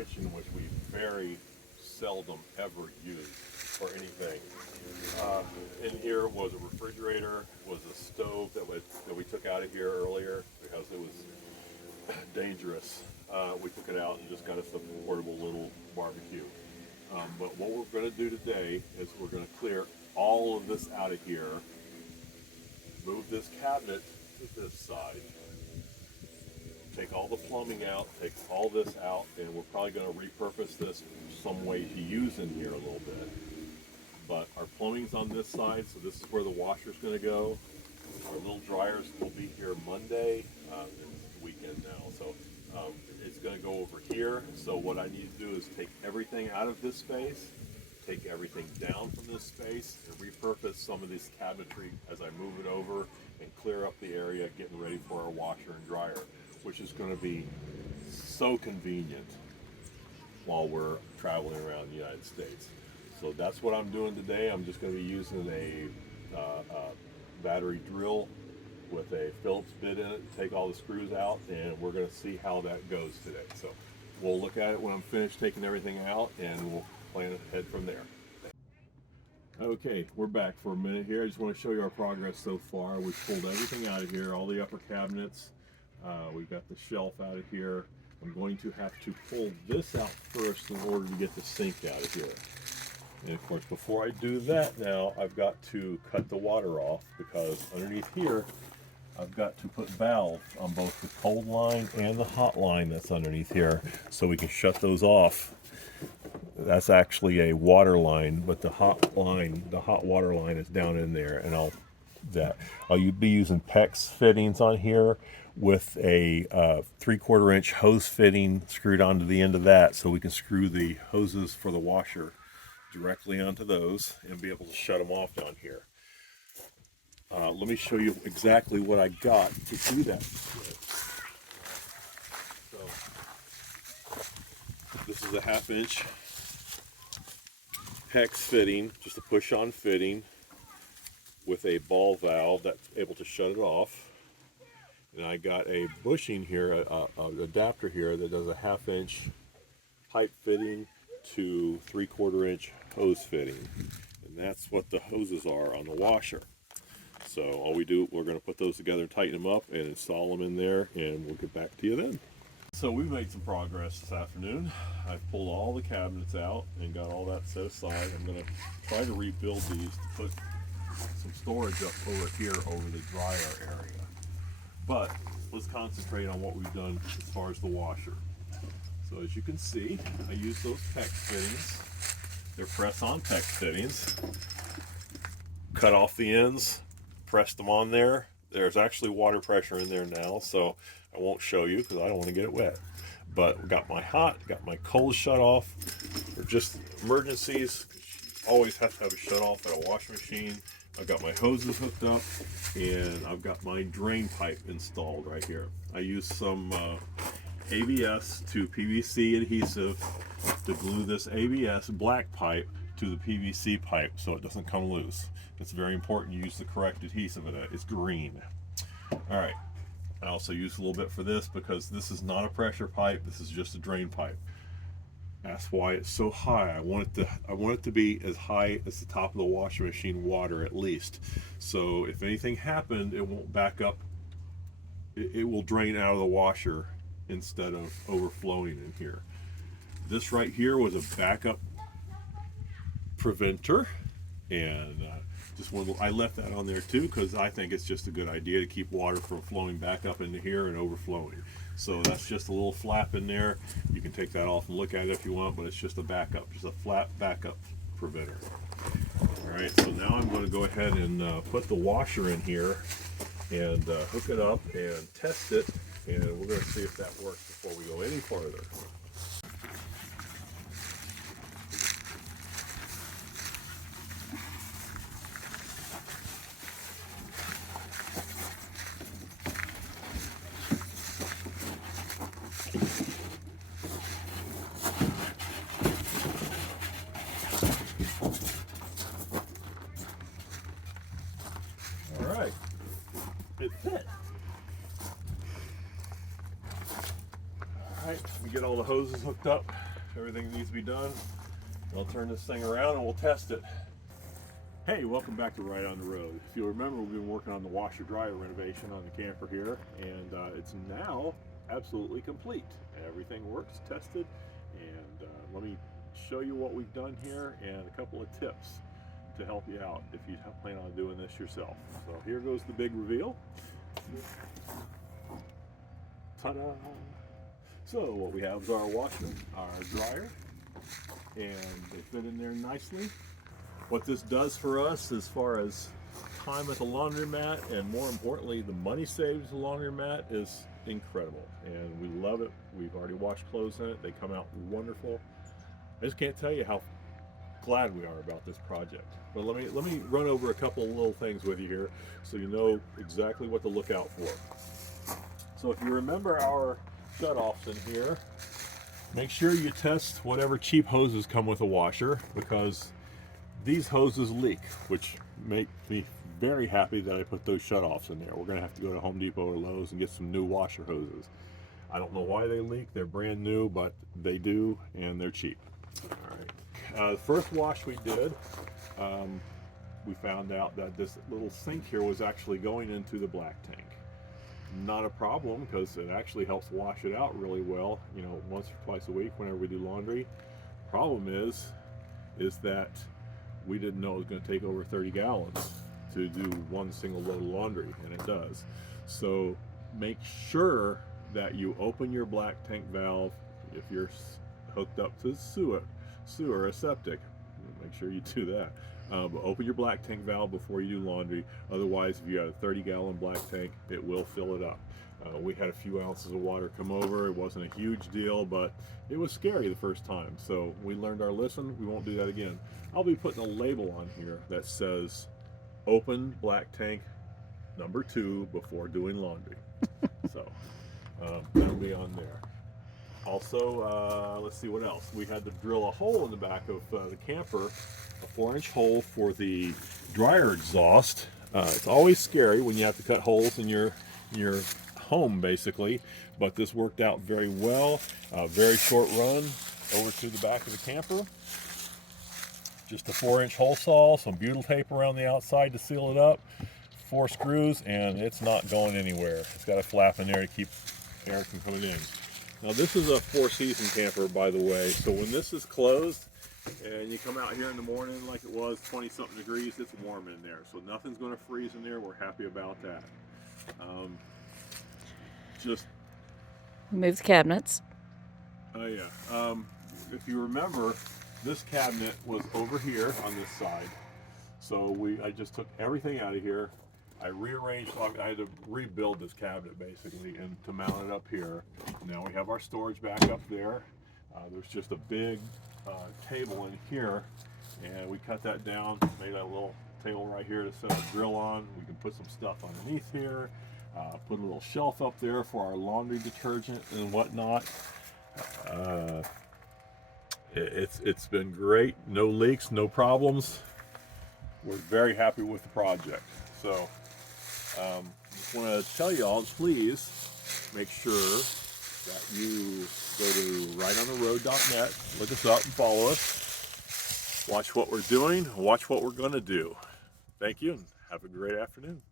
kitchen, which we very seldom ever use for anything. In here was a refrigerator, was a stove that we took out of here earlier because it was dangerous. We took it out and just got us a portable little barbecue. But what we're going to do today is we're going to clear all of this out of here, move this cabinet to this side, take all the plumbing out, take all this out, and we're probably going to repurpose this some way to use in here a little bit. But our plumbing's on this side, so this is where the washer's going to go. Our little dryers will be here Monday. It's the weekend now, so it's going to go over here. So what I need to do is take everything out of this space, take everything down from this space, and repurpose some of this cabinetry as I move it over and clear up the area, getting ready for our washer and dryer, which is going to be so convenient while we're traveling around the United States. So that's what I'm doing today. I'm just going to be using a battery drill with a Phillips bit in it to take all the screws out, and we're going to see how that goes today. So we'll look at it when I'm finished taking everything out, and we'll plan ahead from there. Okay, we're back for a minute here. I just want to show you our progress so far. We've pulled everything out of here, all the upper cabinets. We've got the shelf out of here. I'm going to have to pull this out first in order to get the sink out of here. And of course, before I do that now, I've got to cut the water off, because underneath here, I've got to put valves on both the cold line and the hot line that's underneath here, so we can shut those off. That's actually a water line, but the hot water line is down in there, and I'll be using PEX fittings on here with a 3/4 inch hose fitting screwed onto the end of that, so we can screw the hoses for the washer directly onto those and be able to shut them off down here. Let me show you exactly what I got to do that. So this is a 1/2 inch PEX fitting, just a push-on fitting with a ball valve that's able to shut it off. And I got a bushing here, an adapter here that does a 1/2 inch pipe fitting to 3/4 inch hose fitting. And that's what the hoses are on the washer. So all we do, we're going to put those together, tighten them up, and install them in there, and we'll get back to you then. So we've made some progress this afternoon. I've pulled all the cabinets out and got all that set aside. I'm going to try to rebuild these to put some storage up over here over the dryer area. But let's concentrate on what we've done as far as the washer. So as you can see, I use those PEX fittings. They're press-on PEX fittings. Cut off the ends, pressed them on there. There's actually water pressure in there now, so I won't show you because I don't want to get it wet. But got my hot, got my cold shut off. For just emergencies, always have to have a shut off at a washing machine. I've got my hoses hooked up, and I've got my drain pipe installed right here. I use some ABS to PVC adhesive to glue this ABS black pipe to the PVC pipe so it doesn't come loose. It's very important you use the correct adhesive in it. It's green. All right. I also use a little bit for this because this is not a pressure pipe. This is just a drain pipe. That's why it's so high. I want it to be as high as the top of the washing machine water at least. So if anything happened, it won't back up. It will drain out of the washer instead of overflowing in here. This right here was a backup preventer, and I left that on there too because I think it's just a good idea to keep water from flowing back up into here and overflowing. So that's just a little flap in there. You can take that off and look at it if you want, but it's just a backup, just a flat backup preventer. All right, so now I'm going to go ahead and put the washer in here and hook it up and test it, and we're going to see if that works before we go any further. It fit. All right, we get all the hoses hooked up, everything needs to be done. I'll turn this thing around and we'll test it. Hey, welcome back to Right on the Road. If you'll remember, we've been working on the washer dryer renovation on the camper here, and it's now absolutely complete. Everything works, tested, and let me show you what we've done here and a couple of tips to help you out if you plan on doing this yourself. So here goes the big reveal. Ta-da! So what we have is our washer, our dryer, and they fit in there nicely. What this does for us as far as time at the laundromat, and more importantly the money saved at the laundromat, is incredible, and we love it. We've already washed clothes in it. They come out wonderful. I just can't tell you how glad we are about this project. But let me run over a couple of little things with you here so you know exactly what to look out for. So if you remember our shutoffs in here, make sure you test whatever cheap hoses come with a washer, because these hoses leak, which make me very happy that I put those shutoffs in there. We're gonna have to go to Home Depot or Lowe's and get some new washer hoses. I don't know why they leak. They're brand new, but they do, and they're cheap. All right. The first wash we did, we found out that this little sink here was actually going into the black tank. Not a problem, because it actually helps wash it out really well, you know, once or twice a week whenever we do laundry. Problem is that we didn't know it was going to take over 30 gallons to do one single load of laundry, and it does. So make sure that you open your black tank valve if you're hooked up to sewer or septic. Make sure you do that. But open your black tank valve before you do laundry. Otherwise, if you have a 30-gallon black tank, it will fill it up. We had a few ounces of water come over. It wasn't a huge deal, but it was scary the first time. So we learned our lesson. We won't do that again. I'll be putting a label on here that says open black tank number 2 before doing laundry. So that'll be on there. Also, let's see what else. We had to drill a hole in the back of the camper, a 4-inch hole for the dryer exhaust. It's always scary when you have to cut holes in your home, basically, but this worked out very well. Very short run over to the back of the camper. Just a 4-inch hole saw, some butyl tape around the outside to seal it up, 4 screws, and it's not going anywhere. It's got a flap in there to keep air from coming in. Now this is a 4-season camper, by the way, so when this is closed and you come out here in the morning like it was 20-something degrees, it's warm in there, so nothing's going to freeze in there. We're happy about that. Just move the cabinets. Oh yeah. If you remember, this cabinet was over here on this side, so I just took everything out of here. I rearranged, so I had to rebuild this cabinet basically, and to mount it up here. Now we have our storage back up there. There's just a big table in here, and we cut that down, made a little table right here to set our grill on. We can put some stuff underneath here, put a little shelf up there for our laundry detergent and whatnot. It's been great. No leaks, no problems. We're very happy with the project. So just want to tell you all, please make sure that you go to rightontheroad.net, look us up and follow us, watch what we're doing, watch what we're going to do. Thank you, and have a great afternoon.